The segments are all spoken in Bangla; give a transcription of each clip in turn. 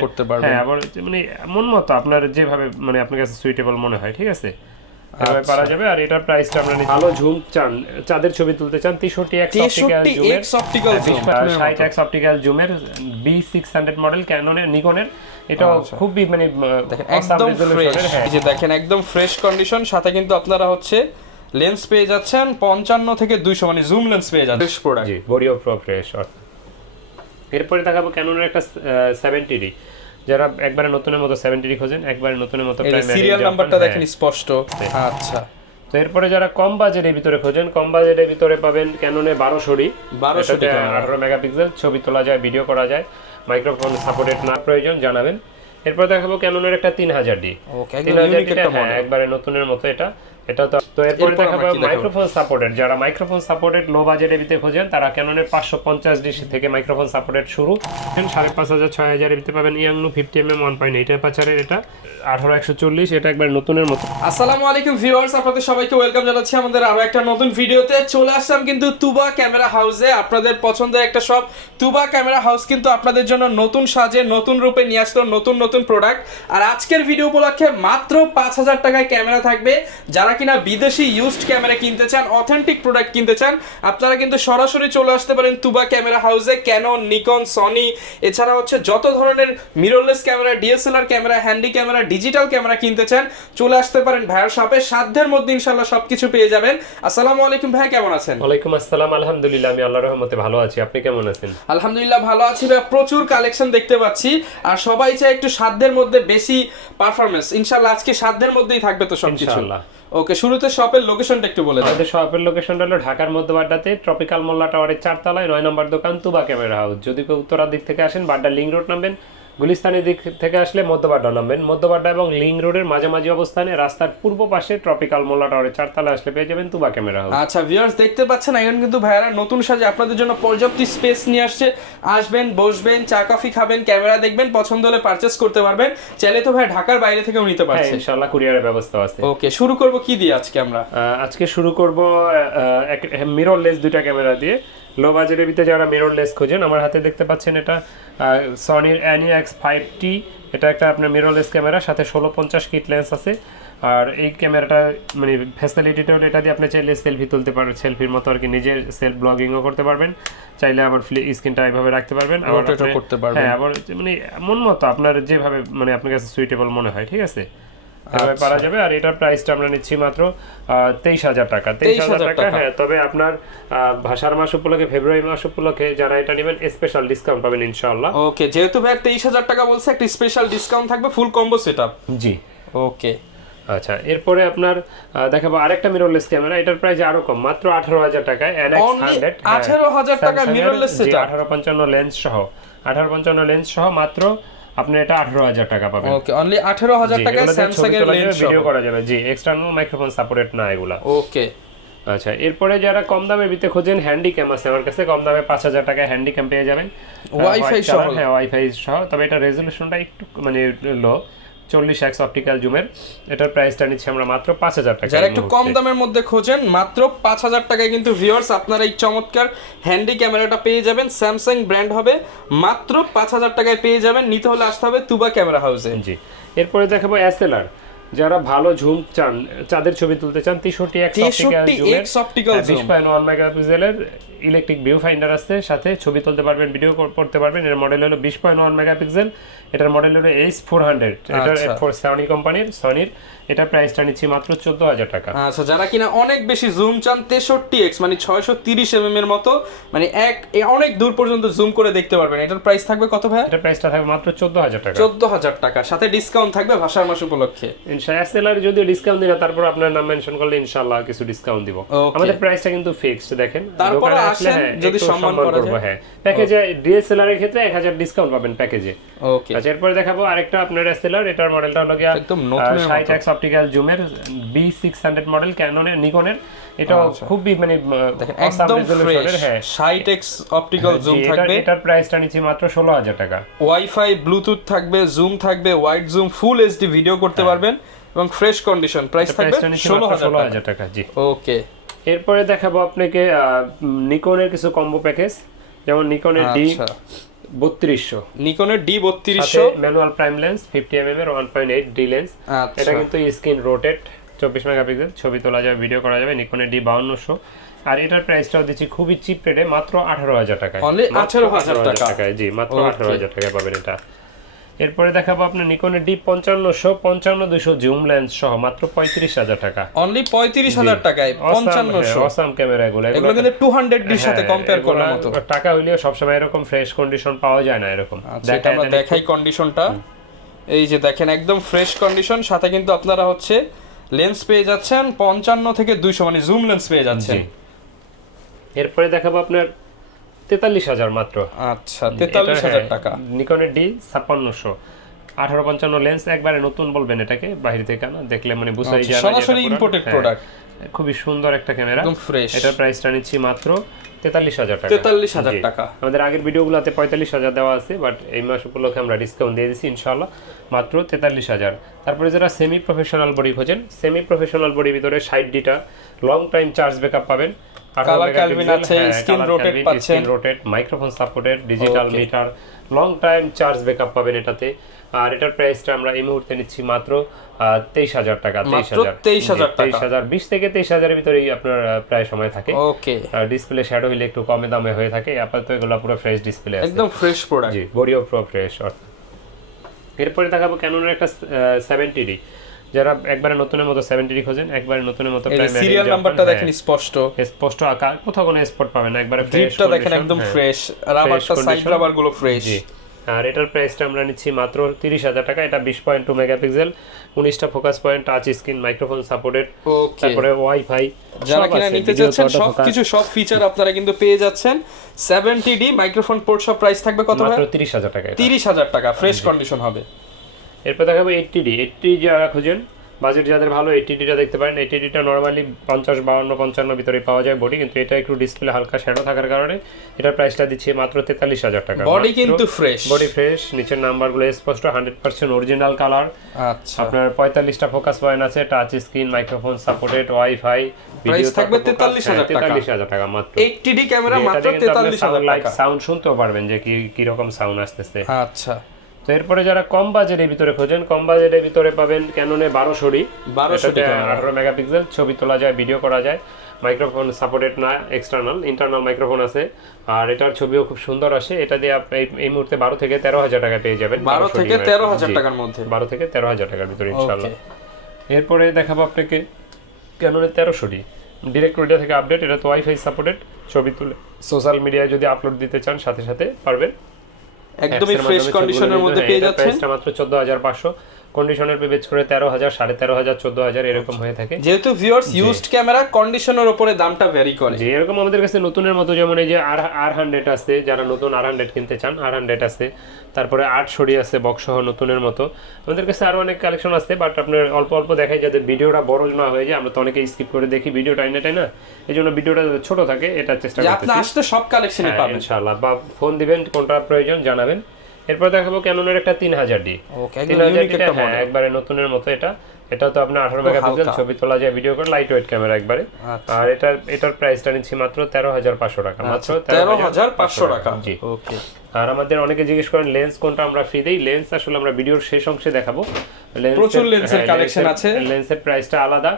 করতে পারবেন। হ্যাঁ আবার মানে মন মতো আপনার যেভাবে মানে আপনার কাছে সুইটেবল মনে হয় ঠিক আছে? এভাবে আচ্ছা। পারা যাবে আর এটার প্রাইসটা আমরা নিচ্ছি- ভালো ঝুম চান চাঁদের ছবি তুলতে চান তেষট্টি এক্স অপটিক্যাল 63 জুমের X optical zoom, ষাট এক্স অপটিক্যাল জুমের বি সিক্স হান্ড্রেড মডেল ক্যাননের নিকনের এটাও আচ্ছা। খুবই মানে দেখেন একদম ফ্রেশ হ্যাঁ। এই যে দেখেন একদম ফ্রেশ কন্ডিশন সাথে কিন্তু আপনারা হচ্ছে লেন্স পেয়ে যাচ্ছেন পঞ্চান্ন থেকে দুইশো মানে জুম লেন্স পেয়ে যাচ্ছেন। ফ্রেশ প্রোডাক্ট জি বডিও প্রো ফ্রেশ এরপরে দেখাবো ক্যাননের একটা সেভেন্টি ডি যারা একবারে নতুনের মতো সেভেন্টি ডি খোঁজেন একবারে নতুনের মতো সিরিয়াল নাম্বারটা হ্যাঁ। দেখেন স্পষ্ট। আচ্ছা। তো এরপরে যারা কম বাজেটের ভিতরে খোঁজেন কম বাজেটের ভিতরে পাবেন ক্যাননে বারোশো ডি 1200 ডি camera। আঠারো মেগাপিক্সেল ছবি তোলা যায় ভিডিও করা যায় মাইক্রোফোন সাপোর্টেড না প্রয়োজন জানাবেন। এরপর দেখাবো ক্যাননের একটা তিন হাজার ডি তিন হাজার হ্যাঁ একবারে নতুনের মতো এটা। এটা তো তো এরপরে দেখাবো? মাইক্রোফোন সাপোর্টেড যারা মাইক্রোফোন সাপোর্টেড লো বাজেটের ভিতরে খোঁজেন তারা ক্যাননের পাঁচশো পঞ্চাশ ডিসি থেকে মাইক্রোফোন সাপোর্টেড শুরু। সাড়ে পাঁচ হাজার ছয় হাজারের ভিতরে পাবেন ইয়াংনু fifty M M one point eight পাচারের এটা। আঠারো একশো চল্লিশ এটা একবার নতুনের মতো। আসসালামু আলাইকুম ভিউয়ার্স আপনাদের সবাইকে ওয়েলকাম জানাচ্ছি আমাদের আরও একটা নতুন ভিডিওতে চলে আসলাম কিন্তু তুবা ক্যামেরা হাউসে আপনাদের পছন্দের একটা শপ তুবা ক্যামেরা হাউস কিন্তু আপনাদের জন্য নতুন সাজে নতুন রূপে নিয়ে আসলো নতুন নতুন প্রোডাক্ট আর আজকের ভিডিও উপলক্ষে মাত্র পাঁচ হাজার টাকায় ক্যামেরা থাকবে। যারা কিনা বিদেশি ইউজড ক্যামেরা কিনতে চান অথেন্টিক প্রোডাক্ট কিনতে চান আপনারা কিন্তু সরাসরি চলে আসতে পারেন তুবা ক্যামেরা হাউসে ক্যানন নিকন সনি এছাড়া হচ্ছে যত ধরনের mirrorless camera DSLR camera handy camera digital camera কিনতে চান চলে আসতে পারেন ভাইয়ার শপে সাধ্যের মধ্যে ইনশাল্লাহ সবকিছু পেয়ে যাবেন। আসসালামু আলাইকুম ভাই কেমন আছেন? ওয়ালাইকুম আসসালাম আলহামদুলিল্লাহ আমি আল্লাহর রহমতে ভালো আছি। আপনি কেমন আছেন? আলহামদুলিল্লাহ ভালো আছি ভাই প্রচুর কালেকশন দেখতে পাচ্ছি। আর সবাই চায় একটু সাধ্যের মধ্যে বেশি পারফরমেন্স ইনশাল্লাহ আজকে সাধ্যের মধ্যেই থাকবে তো সবকিছু। ইনশাআল্লাহ। ওকে, শুরুতে শপের লোকেশনটা একটু বলে দাও আমাদের শপের লোকেশনটা হলো ঢাকার মধ্যবাড্ডাতে ট্রপিক্যাল মোল্লা টাওয়ারের চারতলায়, নয় নম্বর দোকান তুবা ক্যামেরা হাউস যদি কেউ উত্তরার দিক থেকে আসেন, বাড্ডা লিঙ্ক রোড নামবেন। গুলিস্তানের দিক থেকে আসলে মধ্যবাড্ডা নামবেন। মধ্যবাড্ডা এবং লিং রোডের মাঝামাঝি অবস্থানে রাস্তার পূর্ব পাশে ট্রপিক্যাল মোল্লা টাওয়ারের চারতলায় আসলে পেয়ে যাবেন তুবা ক্যামেরা হাউস। আচ্ছা ভিউয়ার্স দেখতে পাচ্ছেন এখন কিন্তু ভাইয়ারা নতুন সাজে আপনাদের জন্য পর্যাপ্ত স্পেস নিয়ে আসছে। আসবেন বসবেন চা কফি খাবেন ক্যামেরা দেখবেন পছন্দ হলে পারচেস করতে পারবেন। চাইলে তো ভাই ঢাকার বাইরে থেকেও নিতে হ্যাঁ পারছেন ইনশাআল্লাহ কুরিয়ারের ব্যবস্থা আছে। ওকে শুরু করব কি দিয়ে আজকে আমরা? আজকে শুরু করব মিরর লেস দুইটা ক্যামেরা দিয়ে। লো বাজেটের ভিতরে যারা মিরর লেস খোঁজেন আমার হাতে দেখতে পাচ্ছেন এটা সনির অ্যানি এক্স ফাইভ টি এটা একটা আপনার মিরর লেস ক্যামেরা সাথে ষোলো পঞ্চাশ কিট লেন্স আছে। আর এই ক্যামেরাটা মানে ফ্যাসিলিটিটা হলো এটা দিয়ে আপনি চাইলে সেলফি তুলতে পারবেন সেলফির মতো আর কি নিজে সেলফ ব্লগিংও করতে পারবেন। চাইলে আবার স্ক্রিনটা এইভাবে রাখতে পারবেন। আবার করতে পারবেন। হ্যাঁ আবার মানে মন মতো আপনার যেভাবে মানে আপনার কাছে সুইটেবল মনে হয় ঠিক আছে? এভাবে আচ্ছা। পারা যাবে আর এটার প্রাইসটা আমরা নিচ্ছি মাত্র তেইশ হাজার টাকা তেইশ হাজার 23,000 টাকা টাকা। হ্যাঁ তবে আপনার ভাষার মাস উপলক্ষে ফেব্রুয়ারি মাস উপলক্ষে যারা এটা নেবেন স্পেশাল ডিসকাউন্ট পাবেন ইনশাআল্লাহ ওকে যেহেতু ভাই তেইশ হাজার টাকা বলছে একটা স্পেশাল ডিসকাউন্ট থাকবে ফুল কম্বো সেটআপ জি ওকে আচ্ছা এরপরে আপনার দেখাবো আরেকটা মিররলেস ক্যামেরা এটার প্রাইস আরও কম মাত্র আঠারো হাজার টাকায় Only 100 হ্যাঁ, 18,000 টাকা Samsung এর mirrorless জি, setup? 18 55 লেন্স সহ আঠারো পঞ্চান্ন লেন্স সহ মাত্র আপনি এটা আঠারো হাজার টাকা পাবেন। ওকে অনলি আঠেরো হাজার জি, টাকায় স্যামসাং এর লেন্স ভিডিও করা যাবে। জি এক্সটার্নাল মাইক্রোফোন সাপোর্টেড না এগুলা। ওকে আচ্ছা এরপরে যারা কম দামের ভিতরে খোঁজেন হ্যান্ডি ক্যাম আছে আমার কাছে। কম দামে পাঁচ হাজার টাকায় হ্যান্ডি ক্যাম পেয়ে যাবেন। Wi-Fi সহ? হ্যাঁ ওয়াইফাই সহ। তবে এটা রেজলিউশনটা একটু মানে লো চল্লিশ এক্স অপটিক্যাল জুমের এটার প্রাইসটা নিচ্ছি আমরা মাত্র পাঁচ হাজার টাকা যারা একটু কম দামের মধ্যে খোঁজেন মাত্র পাঁচ হাজার টাকায় কিন্তু ভিউয়ার্স আপনারা এই চমৎকার হ্যান্ডি ক্যামেরাটা পেয়ে যাবেন। স্যামসাং ব্র্যান্ড হবে মাত্র পাঁচ হাজার টাকায় পেয়ে যাবেন। নিতে হলে আসতে হবে তুবা ক্যামেরা হাউসে। জি। এরপরে দেখাবো এসএলআর যারা ভালো ঝুম চান চাঁদের ছবি তুলতে চান তেষট্টি এক্স অপটিক্যাল 63 জুমের X optical বিশ পয়েন্ট ওয়ান মেগাপিক্সেলের ইলেকট্রিক ভিউ ফাইন্ডার আছে সাথে ছবি তুলতে পারবেন ভিডিও করতে পারবেন। এর মডেল হলো বিশ পয়েন্ট ওয়ান মেগাপিক্সেল এটার মডেল হলো এইচ ফোর হান্ড্রেড এটার। ফোর সনি কোম্পানির সনির এটা প্রাইসটা নিচ্ছি মাত্র চোদ্দ হাজার টাকা। আচ্ছা যারা কিনা অনেক বেশি জুম চান তেষট্টি এক্স মানে ছয়শো তিরিশ এম এর মতো মানে এক অনেক দূর পর্যন্ত জুম করে দেখতে পারবেন। এটার প্রাইস থাকবে কত ভাই এটা প্রাইসটা থাকবে মাত্র চোদ্দ হাজার টাকা। চোদ্দ হাজার টাকা। সাথে ডিসকাউন্ট থাকবে ভাষার মাস উপলক্ষে। এসএলআর যদিও ডিসকাউন্ট দিলে তারপর আপনার নাম মেনশন করলে ইনশাআল্লাহ কিছু ডিসকাউন্ট দিব. আমাদের প্রাইসটা কিন্তু ফিক্সড দেখেন। তারপরও দোকানে আসলে হ্যাঁ, যদি সম্মান করা যায়। হ্যাঁ। প্যাকেজে ডিএসএলআর এর ক্ষেত্রে এক হাজার ডিসকাউন্ট পাবেন প্যাকেজে ওকে আচ্ছা এরপরে দেখাবো আরেকটা আপনার এসএলআর এটার মডেলটা হলো গিয়া একদম নতুনের ষাট অপটিক্যাল জুমের বি সিক্স হান্ড্রেড মডেল ক্যাননের নিকনের এটাও খুবই মানে একদম ফ্রেশ হ্যাঁ। ষাট এক্স অপটিক্যাল জুম থাকবে। এটার প্রাইসটা নিচ্ছি মাত্র ষোলো হাজার টাকা। ওয়াইফাই ব্লুটুথ থাকবে জুম থাকবে wide zoom full HD video করতে পারবেন এবং ফ্রেশ কন্ডিশন প্রাইস থাকবে প্রাইসটা নিচ্ছি ষোলো মাত্র হাজার ষোলো টাকা জি। ওকে এরপরে দেখাবো আপনাকে নিকনের কিছু কম্বো প্যাকেজ যেমন নিকনের ডি বত্রিশশো। নিকনের ডি বত্রিশশো। Manual prime lens fifty M এর one point eight D lens. আচ্ছা। এটা কিন্তু স্ক্রিন রোটেট চব্বিশ মেগাপিক্সেল ছবি তোলা যাবে ভিডিও করা যাবে নিকনের ডি বাউন্নশো। আর এটার প্রাইসটাও দিচ্ছি খুবই চিপ রেটে মাত্র আঠারো হাজার টাকায়। Only মাত্র 18,000 টাকা। টাকায় জি মাত্র আঠারো হাজার টাকায় পাবেন এটা। এরপরে দেখাবো আপনার নিকনের ডি পঞ্চান্নশো পঞ্চান্ন দুশো জুম লেন্স সহ মাত্র পঁয়ত্রিশ হাজার টাকা। অনলি পঁয়ত্রিশ হাজার টাকায় পঞ্চান্নশো। অসাম ক্যামেরা এগুলো। এগুলো কিন্তু টু হান্ড্রেড ডির সাথে হ্যাঁ, কম্পেয়ার করার মতো। টাকা হইলেও সবসময় এরকম ফ্রেশ কন্ডিশন পাওয়া যায় না এরকম। আচ্ছা আমরা দেখাই কন্ডিশনটা এই যে দেখেন একদম ফ্রেশ কন্ডিশন সাথে কিন্তু আপনারা হচ্ছে লেন্স পেয়ে যাচ্ছেন পঞ্চান্ন থেকে দুইশো মানে জুম লেন্স পেয়ে যাচ্ছেন। এরপরে দেখাবো আপনার তেতাল্লিশ হাজার মাত্র। আচ্ছা তেতাল্লিশ হাজার টাকা। নিকনের ডি ছাপ্পান্নশো। আঠারো পঞ্চান্ন লেন্স একবারে নতুন বলবেন এটাকে বাইরে থেকে না দেখলে মানে বুঝাই আচ্ছা, যায় সরাসরি ইম্পোর্টেড হ্যাঁ, প্রোডাক্ট খুবই সুন্দর একটা ক্যামেরা। একদম ফ্রেশ এটার প্রাইসটা নিচ্ছি মাত্র তেতাল্লিশ হাজার টাকা। তেতাল্লিশ হাজার টাকা। আমাদের আগের ভিডিওগুলোতে পঁয়তাল্লিশ হাজার দেওয়া আছে বাট এই মাস উপলক্ষে আমরা ডিসকাউন্ট দিয়ে দিচ্ছি ইনশাল্লাহ মাত্র তেতাল্লিশ হাজার। তারপরে যারা সেমি প্রফেশনাল বডি খোঁজেন সেমি প্রফেশনাল বডির ভিতরে ষাট ডিটা লং টাইম চার্জ ব্যাকআপ পাবেন। Color Kelvin আছে, screen rotate পাচ্ছেন। Screen rotate microphone supported digital meter long time charge backup পাবেন এটাতে। আর এটার প্রাইসটা আমরা এই মুহূর্তে নিচ্ছি মাত্র তেইশ হাজার টাকা তেইশ হাজার। 23,000 টাকা। তেইশ হাজার বিশ থেকে তেইশ হাজারের ভিতরেই আপনার প্রায় সময় থাকে। ওকে ডিসপ্লে শ্যাডো হইলে একটু কমে দামে হয়ে থাকে। আপাতত এগুলো পুরো ফ্রেশ ডিসপ্লে একদম ফ্রেশ প্রোডাক্ট জি বডিও পুরো ফ্রেশ এরপরে দেখাবো ক্যানোনের একটা সেভেন্টি ডি যারা একবারে নতুনের মতো সেভেন্টি ডি খোঁজেন একবারে নতুনের মতো এই সিরিয়াল নাম্বারটা দেখেন স্পষ্ট। হ্যাঁ, স্পষ্ট আকার কোথাও কোনো স্পট পাবেন না একবারে ফ্রেশ গ্রিপটা দেখেন একদম ফ্রেশ রাবারটা সাইড রাবারগুলো ফ্রেশ জি আর এটার প্রাইসটা আমরা নিচ্ছি মাত্র তিরিশ হাজার টাকা এটা বিশ পয়েন্ট টু মেগাপিক্সেল উনিশটা focus point touch screen microphone supported তারপরে ওয়াইফাই যারা কিনা নিতে চাচ্ছেন সব কিছু সব ফিচার আপনারা কিন্তু পেয়ে যাচ্ছেন। সেভেন্টি ডি মাইক্রোফোন পোর্ট সব প্রাইস থাকবে কত মাত্র তিরিশ হাজার টাকা। তিরিশ হাজার টাকা ফ্রেশ কন্ডিশন হবে। এরপর দেখাবো এইটটি ডি এইটটি যারা খুঁজেন। বাজেট যাদের ভালো এইটটি ডিটা দেখতে পারেন। এইটটি ডিটা নর্মালি পঞ্চাশ বাউন্ন পঞ্চান্ন ভিতরে পাওয়া যায় বডি কিন্তু এটা একটু ডিসপ্লে হালকা শ্যাডো থাকার কারণে এটার প্রাইসটা দিচ্ছি মাত্র তেতাল্লিশ হাজার টাকা। বডি কিন্তু ফ্রেশ বডি ফ্রেশ নিচের নাম্বারগুলো স্পষ্ট হান্ড্রেড পার্সেন্ট অরিজিনাল কালার আচ্ছা। আপনার পঁয়তাল্লিশটা ফোকাস পয়েন্ট আছে touch screen microphone supported wifi Price থাকবে 43,000 টাকা। তেতাল্লিশ হাজার টাকা মাত্র। এইটটি ক্যামেরা মাত্র তেতাল্লিশ হাজার টাকা। সাউন্ড শুনতেও পারবেন যে কি কি রকম সাউন্ড আসতেছে। আচ্ছা। তো এরপরে যারা কম বাজেটের ভিতরে খোঁজেন কম বাজেটের ভিতরে পাবেন ক্যাননে বারোশো ডি 1200 ডি আঠারো মেগাপিক্সেল ছবি তোলা যায় ভিডিও করা যায়। মাইক্রোফোন সাপোর্টেড না এক্সটার্নাল ইন্টারনাল মাইক্রোফোন আছে। আর এটার ছবিও খুব সুন্দর আসে। এটা দিয়ে আপনি এই- মুহূর্তে বারো থেকে তেরো হাজার টাকা পেয়ে যাবেন বারো থেকে তেরো হাজার টাকার মধ্যে। বারো থেকে তেরো হাজার টাকার ভিতরে ইনশাল্লাহ এরপরে দেখাবো আপনাকে ক্যাননের তেরোশো ডি ডিরেক্ট মিডিয়া থেকে আপডেট এটা তো ওয়াইফাই সাপোর্টেড ছবি তুলে সোশ্যাল মিডিয়ায় যদি আপলোড দিতে চান সাথে সাথে পারবেন। একদমই ফ্রেশ কন্ডিশনের মধ্যে পেয়ে যাচ্ছেন। মাত্র 14500 কন্ডিশনের পে বেচ করে তেরো হাজার সাড়ে তেরো হাজার চোদ্দ হাজার এরকম হয়ে থাকে। যেহেতু ভিউয়ার্স ইউজড ক্যামেরা কন্ডিশনের উপরে দামটা ভ্যারি করে। যে এরকম আমাদের কাছে নতুনের মতো যেমন এই যে আর আর হান্ড্রেড আছে যারা নতুন আর হান্ড্রেড কিনতে চান আর হান্ড্রেড আছে তারপরে আট সরি আছে বক্সহ নতুনের মতো। আমাদের কাছে আরও অনেক কালেকশন আছে বাট আপনার অল্প অল্প দেখায় যাদের ভিডিওটা বড় না হয়ে যায় আমরা তো অনেকে স্কিপ করে দেখি ভিডিও টাইনে টাই না এই জন্য ভিডিওটা ছোট থাকে এটা চেষ্টা করতে আপনি আসতে সব কালেকশনই হ্যাঁ, পাবেন। ইনশাআল্লাহ। বা ফোন দিবেন কোনটা প্রয়োজন জানাবেন। এরপর দেখাবো ক্যাননের একটা তিন হাজার ডি ওকে তিন হাজার ইউনিক একটা হ্যাঁ একবারে নতুনের মতো এটা। এটা তো আপনার আঠারো মেগাপিক্সেল ছবি তোলা যায় ভিডিও করে লাইট ওয়েট ক্যামেরা একবারে। আচ্ছা। আর এটার এটার প্রাইসটা নিচ্ছি মাত্র তেরো হাজার পাঁচশো টাকা। মাত্র আচ্ছা, তেরো হাজার পাঁচশো টাকা। জি। ওকে। আর আমাদের অনেকে জিজ্ঞেস করেন লেন্স কোনটা আমরা ফ্রি দেই? লেন্স আসলে আমরা ভিডিওর শেষ অংশে দেখাবো। প্রচুর লেন্সের হ্যাঁ, collection lens আছে। লেন্সের প্রাইসটা আলাদা।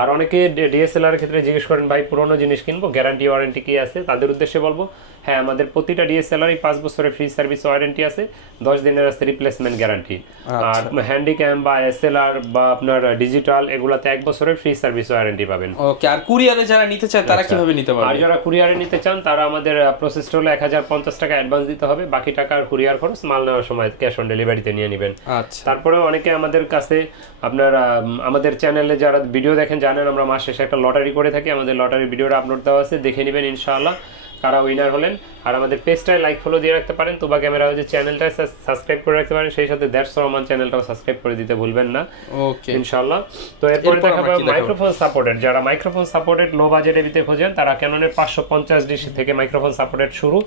আর অনেকে ডিএসএলআর এর ক্ষেত্রে জিজ্ঞেস করেন ভাই পুরোনো জিনিস কিনবো? গ্যারান্টি ওয়ারেন্টি কি আছে? তাদের উদ্দেশ্যে বলব হ্যাঁ আমাদের প্রতিটা ডিএসএলআর এই পাঁচ বছরের ফ্রি সার্ভিস ওয়ারেন্টি আছে দশ দিনের আছে রিপ্লেসমেন্ট গ্যারান্টি আর হ্যান্ডিক্যাম বা এসএলআর বা আপনার ডিজিটাল এগুলাতে এক বছরের ফ্রি সার্ভিস ওয়ারেন্টি পাবেন। ওকে আর কুরিয়ারে যারা নিতে চায় তারা কীভাবে নিতে পারবে? আর যারা কুরিয়ারে নিতে চান তারা আমাদের প্রসেসটা হলো এক হাজার পঞ্চাশ টাকা অ্যাডভান্স দিতে হবে। বাকি টাকা আর কুরিয়ার খরচ মাল নেওয়ার সময় ক্যাশ অন ডেলিভারিতে নিয়ে নেবেন। আচ্ছা। তারপরে অনেকে আমাদের কাছে আপনার আম, আমাদের চ্যানেলে যারা ভিডিও দেখেন জানেন আমরা মাস শেষে একটা লটারি করে থাকি। আমাদের লটারির ভিডিওটা আপলোড দেওয়া আছে দেখে নেবেন ইনশাআল্লাহ। কারা উইনার হলেন। আর আমাদের পেজটায় লাইক ফলো দিয়ে রাখতে পারেন। তোবা ক্যামেরা হাউসের চ্যানেলটা সাবস্ক্রাইব করে রাখতে পারেন। সেই সাথে দেড়শো রহমান চ্যানেলটাও সাবস্ক্রাইব করে দিতে ভুলবেন না। ওকে ইনশাআল্লাহ। তো এরপরে কি দেখাবো? মাইক্রোফোন সাপোর্টেড যারা মাইক্রোফোন সাপোর্টেড লো বাজেটের ভিতরে খোঁজেন তারা ক্যাননের পাঁচশো পঞ্চাশ ডিসি থেকে মাইক্রোফোন সাপোর্টেড শুরু।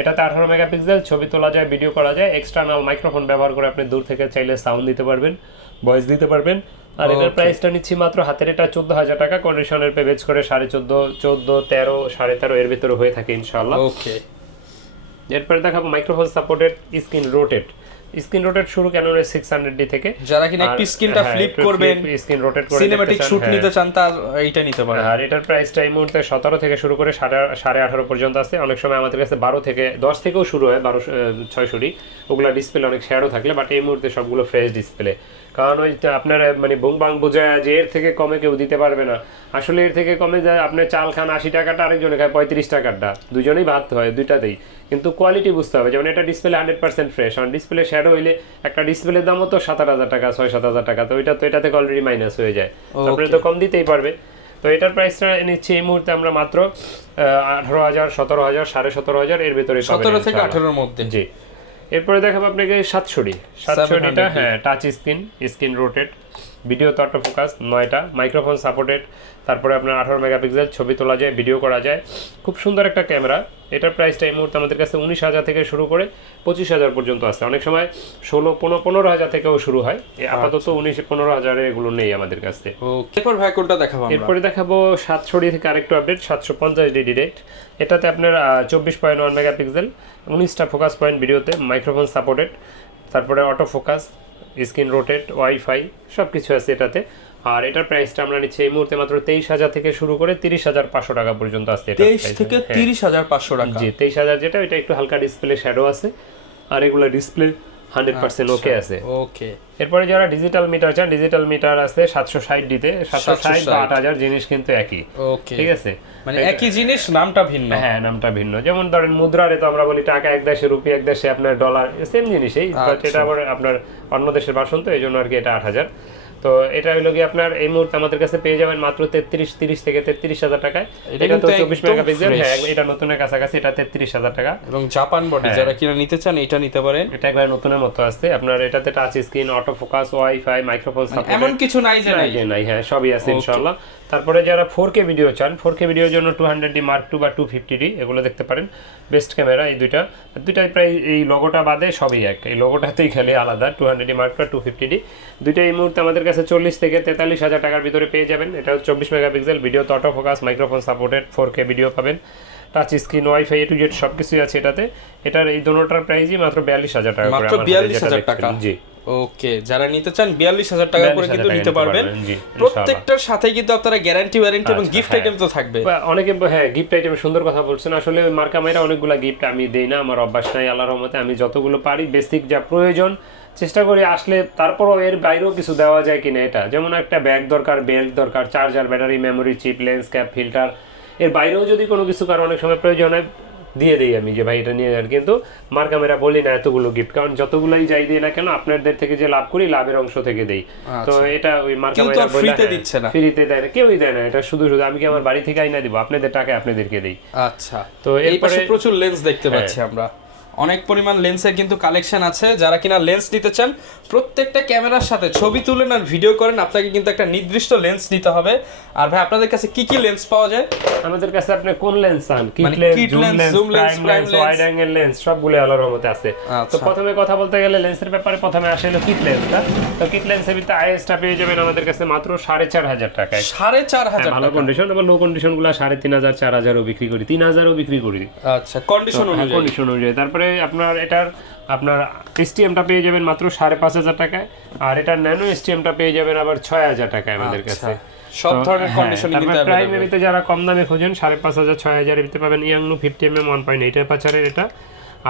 এটাতে আঠারো মেগাপিক্সেল ছবি তোলা যায় ভিডিও করা যায়। এক্সটার্নাল মাইক্রোফোন ব্যবহার করে আপনি দূর থেকে চাইলে সাউন্ড দিতে পারবেন ভয়েস দিতে পারবেন। আর এটার. প্রাইসটা নিচ্ছি মাত্র হাতের এটা চোদ্দ হাজার টাকা কন্ডিশনের পেবেজ করে সাড়ে চোদ্দ চোদ্দ তেরো সাড়ে তেরো এর ভিতরে হয়ে থাকে ইনশাআল্লাহ। ওকে এরপরে দেখাবো microphone supported screen rotate screen rotate শুরু ক্যানোনের সিক্স হান্ড্রেড ডি থেকে? যারা কিনা একটু স্ক্রিনটা ফ্লিপ করবেন স্ক্রিন রোটেট করে চান, শুট হ্যাঁ। নিতে চান তার এইটা নিতে পারেন। আর এটার প্রাইসটা এই মুহূর্তে সতেরো থেকে শুরু করে সাড়ে সাড়ে আঠারো পর্যন্ত আছে। অনেক সময় আমাদের কাছে বারো থেকে দশ থেকেও শুরু হয় বারো ছয়শোটি ওগুলা ডিসপ্লে অনেক শ্যাডো থাকলে বাট এই মুহূর্তে সবগুলো ফ্রেশ ডিসপ্লে কারণ ওই আপনার মানে বুং বাং বোঝায় যে এর থেকে কমে কেউ দিতে পারবে না। আসলে এর থেকে কমে যায় আপনার চাল খান আশি টাকাটা আরেকজনে খায় পঁয়ত্রিশ টাকাটা দুজনেই ভাত হয় দুইটাতেই। কিন্তু কোয়ালিটি বুঝতে হবে। যেমন এটা ডিসপ্লে হান্ড্রেড পার্সেন্ট ফ্রেশ কারণ ডিসপ্লে শ্যাডো হইলে একটা ডিসপ্লের দামও তো সাত আট হাজার টাকা ছয় সাত হাজার টাকা। তো ওইটা তো এটা থেকে অলরেডি মাইনাস হয়ে যায়। তারপরে তো কম দিতেই পারবে। তো এটার প্রাইসটা নিচ্ছি এই মুহূর্তে আমরা মাত্র আঠারো হাজার সতেরো হাজার সাড়ে সতেরো হাজার এর ভেতরে সতেরো থেকে। আঠেরোর মধ্যে। জি। এরপরে দেখাবো আপনাকে সাতশোটি সাতশোটিটা হ্যাঁ touch screen screen rotate video তো অটো ফোকাস নয়টা। মাইক্রোফোন সাপোর্টেড তারপরে আপনার আঠারো মেগাপিক্সেল ছবি তোলা যায় ভিডিও করা যায়। খুব সুন্দর একটা ক্যামেরা এটার প্রাইসটা এই মুহূর্তে আমাদের কাছে উনিশ হাজার থেকে শুরু করে পঁচিশ হাজার পর্যন্ত আছে। অনেক সময় ষোলো পনেরো পনেরো হাজার থেকেও শুরু হয়। আপাতত উনিশ পনেরো হাজারে এগুলো নেই আমাদের কাছে এরপর ভাই কোনটা দেখাবো এরপরে দেখাবো সাতশো ডি থেকে আরেকটু আপডেট সাতশো পঞ্চাশ ডি ডিরেক্ট এটাতে আপনার চব্বিশ পয়েন্ট ওয়ান মেগাপিক্সেল উনিশটা ফোকাস পয়েন্ট ভিডিওতে মাইক্রোফোন সাপোর্টেড তারপরে auto focus screen rotate wifi সব কিছু আছে এটাতে। আর এটার প্রাইসটা আমরা নিচ্ছি এই মুহূর্তে মাত্র তেইশ হাজার থেকে শুরু করে তিরিশ হাজার পাঁচশো টাকা পর্যন্ত আছে তেইশ থেকে হ্যাঁ। তিরিশ হাজার পাঁচশো টাকা। জি তেইশ হাজার যেটা ওইটা একটু হালকা ডিসপ্লে শ্যাডো আছে। আর এগুলো ডিসপ্লে হান্ড্রেড পার্সেন্ট ওকে আছে। ওকে এরপরে যারা ডিজিটাল মিটার চান ডিজিটাল মিটার আছে সাতশো ষাট ডিতে সাতশো ষাট বা আট হাজার জিনিস কিন্তু একই। ওকে ঠিক আছে? মানে একই জিনিস নামটা ভিন্ন। হ্যাঁ নামটা ভিন্ন। যেমন ধরেন মুদ্রারে তো আমরা বলি টাকা এক দেশে রুপি এক দেশে আপনার ডলার সেম জিনিসই বাট আচ্ছা। এটা আবার আপনার অন্য দেশের বাসন তো এই জন্য আর কি এটা আট হাজার। তো এটা হলো কি আপনার এই মুহূর্তে আমাদের কাছে পেয়ে যাবেন মাত্র তেত্রিশ তিরিশ থেকে তেত্রিশ হাজার টাকায়। এটা তো কিন্তু চব্বিশ মেগাপিক্সেল। হ্যাঁ এটা নতুনের কাছাকাছি এটা তেত্রিশ হাজার টাকা। এবং জাপান বডি হ্যাঁ। যারা কিনা নিতে চান এটা নিতে পারেন। এটা একবার নতুনের মতো আসছে আপনার এটাতে touch screen auto focus wifi microphone support এমন কিছু নাই যে নাই নাই। হ্যাঁ সবই আছে ইনশাআল্লাহ। তারপরে যারা ফোর কে ভিডিও চান ফোর কে ভিডিওর জন্য two hundred D mark two বা টু ফিফটি ডি এগুলো দেখতে পারেন। বেস্ট ক্যামেরা এই দুইটা। দুইটাই প্রায় এই লোগোটা বাদে সবই এক। এই লোগোটাতেই খালি আলাদা two hundred D mark two two fifty D দুইটা এই মুহূর্তে আমাদের কাছে চল্লিশ থেকে তেতাল্লিশ হাজার টাকার ভিতরে পেয়ে যাবেন। এটা চব্বিশ megapixel video auto focus microphone supported four K video পাবেন। Touch screen wifi A to Z সব কিছুই আছে এটাতে। এটার এই দোনোটার প্রাইসই মাত্র বিয়াল্লিশ হাজার টাকা মাত্র 42,000 যেটা টাকা। জি। ওকে যারা নিতে চান বিয়াল্লিশ হাজার টাকা করে কিন্তু নিতে পারবেন। প্রত্যেকটার সাথে কিন্তু আপনারা গ্যারান্টি ওয়ারেন্টি এবং আচ্ছা, গিফট হ্যাঁ। আইটেম তো থাকবে। অনেকে হ্যাঁ গিফট আইটেম সুন্দর কথা বলছেন। আসলে মার্কা মাইরা অনেকগুলো গিফট আমি দেই না আমার অভ্যাস নাই আল্লাহর রহমতে আমি যতগুলো পারি বেসিক যা প্রয়োজন চেষ্টা করি আসলে তারপরও এর বাইরেও কিছু দেওয়া যায় কিনা এটা। যেমন একটা ব্যাগ দরকার বেল্ট দরকার charger battery memory chip lens cap filter এর বাইরেও যদি কোনো কিছু কারও অনেক সময় প্রয়োজন হয় দিয়ে দিই আমি যে ভাই এটা নিয়ে যান কিন্তু মার ক্যামেরা বলি না এতগুলো গিফট কারণ যতগুলোই যাই দিই না কেন আপনাদের থেকে যে লাভ করি লাভের অংশ থেকে দেই। তো এটা ওই মার ক্যামেরা আর free-তে দিচ্ছে না। ফ্রিতে দেয় না কেউই দেয় না এটা শুধু শুধু আমি কি আমার বাড়ি থেকে আইনা দিব আপনাদের টাকায় আপনাদেরকে দিই। আচ্ছা। তো এই পাশে এরপরে প্রচুর লেন্স দেখতে হ্যাঁ। পাচ্ছি আমরা। অনেক পরিমাণ লেন্সের কিন্তু কালেকশন আছে। যারা কিনা লেন্স নিতে চান প্রত্যেকটা ক্যামেরার সাথে ছবি তুলেন আর ভিডিও করেন আপনাকে কিন্তু একটা নির্দিষ্ট লেন্স নিতে হবে। আর ভাই আপনাদের কাছে কি কি লেন্স পাওয়া যায়? আমাদের কাছে আপনি কোন লেন্স চান? কিট মানে lens zoom lens prime lens wide angle lens সবগুলো আলোর মধ্যে আছে। তো আচ্ছা। প্রথমে কথা বলতে গেলে লেন্সের ব্যাপারে প্রথমে আসে হলো কিট লেন্সটা তো কিট লেন্সের ভিতরে আইএসটা পেয়ে যাবেন আমাদের কাছে মাত্র সাড়ে চার হাজার টাকায়। সাড়ে চার হাজার হ্যাঁ, ভালো কন্ডিশন আবার লো কন্ডিশনগুলো সাড়ে তিন হাজার চার হাজারও বিক্রি করি তিন হাজারও বিক্রি করি। আচ্ছা কন্ডিশন অনুযায়ী। কন্ডিশন অনুযায়ী। তারপরে আপনার এটার আপনার এসটিএমটা পেয়ে যাবেন মাত্র সাড়ে পাঁচ হাজার টাকায় আর এটার ন্যানো এসটিএমটা পেয়ে যাবেন আবার ছয় হাজার টাকায় আমাদের কাছে। সব ধরনের কন্ডিশন কিন্তু। প্রাইমারিতে যারা কম দামে খোঁজেন সাড়ে পাঁচ হাজার ছয় হাজার পাবেন ইয়াংনু fifty M M one point eight পাচারের এটা।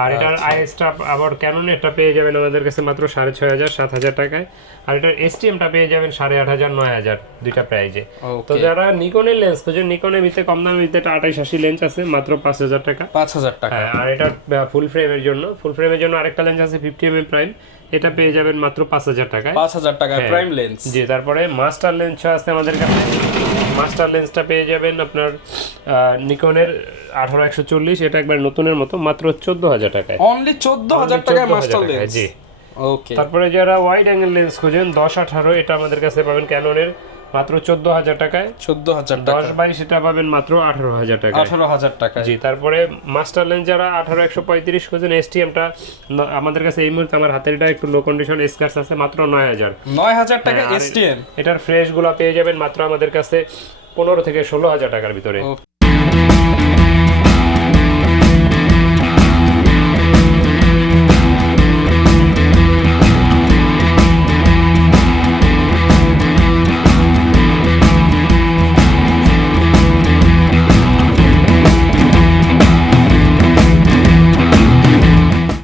আর এটার আচ্ছা। আইএসটা আবার ক্যানন এটা পেয়ে যাবেন আমাদের কাছে মাত্র সাড়ে ছয় হাজার সাত হাজার টাকায়। আর এটার এসটিএমটা পেয়ে যাবেন সাড়ে আট হাজার নয় হাজার দুইটা প্রাইজে তো যারা নিকনের লেন্স খোঁজেন নিকনের ভিতরে কম দামের ভিতরে আঠাইশ আশি লেন্স আছে মাত্র পাঁচ হাজার টাকা। পাঁচ হাজার টাকা। হ্যাঁ, আর এটা ফুল ফ্রেমের জন্য। ফুল ফ্রেমের জন্য আরেকটা লেন্স আছে ফিফটি এম প্রাইম এটা পেয়ে যাবেন মাত্র পাঁচ হাজার টাকায়। পাঁচ হাজার টাকায় হ্যাঁ। প্রাইম লেন্স জি তারপরে মাস্টার লেন্স আছে আমাদের কাছে। মাস্টার লেন্সটা পেয়ে যাবেন আপনার নিকনের আঠারো একশো চল্লিশ এটা একবার নতুনের মতো মাত্র চোদ্দ হাজার টাকায়। অনলি চোদ্দ হাজার টাকায় মাস্টার লেন্স জি। ওকে তারপরে যারা ওয়াইড অ্যাঙ্গেল লেন্স খোঁজেন দশ আঠারো এটা আমাদের কাছে পাবেন ক্যাননের মাত্র চোদ্দ হাজার টাকায়। চোদ্দ হাজার দশ বাই এটা পাবেন মাত্র আঠারো হাজার টাকা আঠারো হাজার টাকা জি তারপরে মাস্টার লেন যারা আঠারো একশো পঁয়ত্রিশ খুঁজেন এসটিএমটা আমাদের কাছে এই মুহূর্তে আমার হাতের এটা একটু লো কন্ডিশন স্কার্স আছে মাত্র নয় হাজার। নয় হাজার টাকা হ্যাঁ, এসটিএম এটার ফ্রেশগুলো পেয়ে যাবেন মাত্র আমাদের কাছে পনেরো থেকে ষোলো হাজার টাকার ভিতরে।